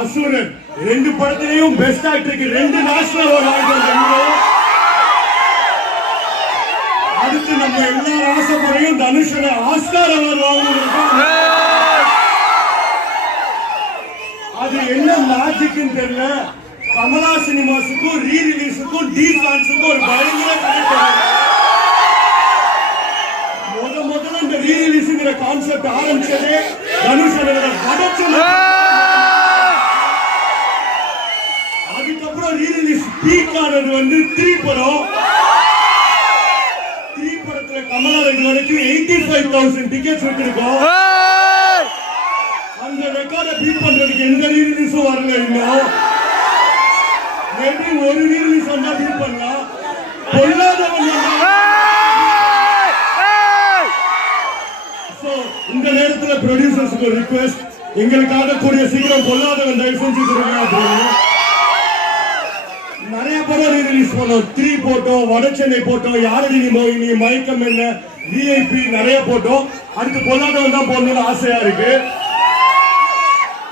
அசுரன் 2 படத்திலையும் best ஆக்டருக்கு 2 national award வாங்கிட்டு அடுத்து நம்ம எல்லாரும் ஆசைப்படையும் தனுஷனை ஆஸ்கார் அவார்டு வாங்கணும். அது என்ன மேஜிக்னு தெரியல. கமலா சினிமாஸுக்கும் ரீ ரிலீஸுக்கும் டி ஃபேன்ஸுக்கும் ஒரு பயங்கர கனெக்ட். முதல்ல இந்த ரீ ரிலீஸ்ங்கிற கான்செப்ட் ஆரம்பிச்சதே தனுஷனோட வடச்சென்னை. அதுக்கப்புறம் ரீ ரிலீஸ் பீக் ஆனது வந்து 3 படம். 3 படத்துல கமலா இது வரைக்கும் 85,000 டிக்கெட்ஸ் விட்டுருக்கோம். அந்த ரெக்கார்டை பீட் பண்றதுக்கு எந்த ரீ ரிலீஸும் வரல. இன்னும் மேபி ஒரு ரீ ரிலீஸ் வந்தா பீட் பண்ணலாம். பொல்லாதவன் இந்த நேரத்துல ப்ரொடியூசர்ஸ்க்கு ஒரு ரிக்வெஸ்ட், எங்களுக்காக கூடிய சீக்கிரம் பொல்லாதவன் தயவு செஞ்சு கொடுங்க அப்படின்னு. நிறைய படம் ரீ ரிலீஸ் பண்ணோம். 3 போட்டோம், வடச்சென்னை போட்டோம், யாரடி நீ மோகினி, மயக்கம் என்ன, விஐபி நிறைய போட்டோம். அடுத்து பொல்லாதவன் தான் போடணும்னு ஆசையா இருக்கு.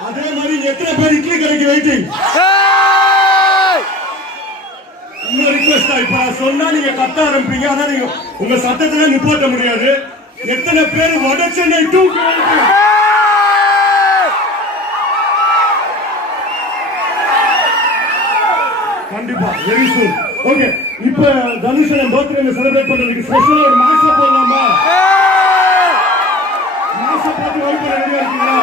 அதே மாதிரி எத்தனை பேர் இட்லி கடைக்கு வெயிட்டிங்? இன்னும் ரிக்வெஸ்ட் தான். இப்ப நான் சொன்னா நீங்க கத்த ஆரம்பிப்பீங்க. ஆனா நீங்க உங்க சத்தத்துல நிப்பாட்ட முடியாது. எத்தனை பேர் வடச்சென்னை 2 கண்டிப்பா வெரி சூன். ஓகே, இப்ப தனுஷன் பர்த்டே செலிப்ரேட் பண்றதுக்கு ஸ்பெஷலா ஒரு மாசா போடலாமா? மாசா போட்டு வைப் பண்ண ரெடியா இருக்கீங்களா?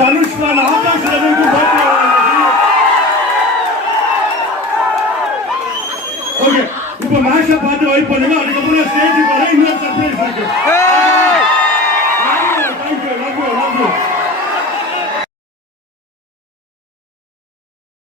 தனுஷ் நான் ஆகாஷ் ரவிக்கு பர்த்டே. ஓகே, இப்ப மேட்சை பார்த்து வைப் பண்ணுங்க. அதுக்கப்புறம் ஸ்டேஜுக்கு வர இன்னொரு சர்ப்ரைஸ் இருக்கு.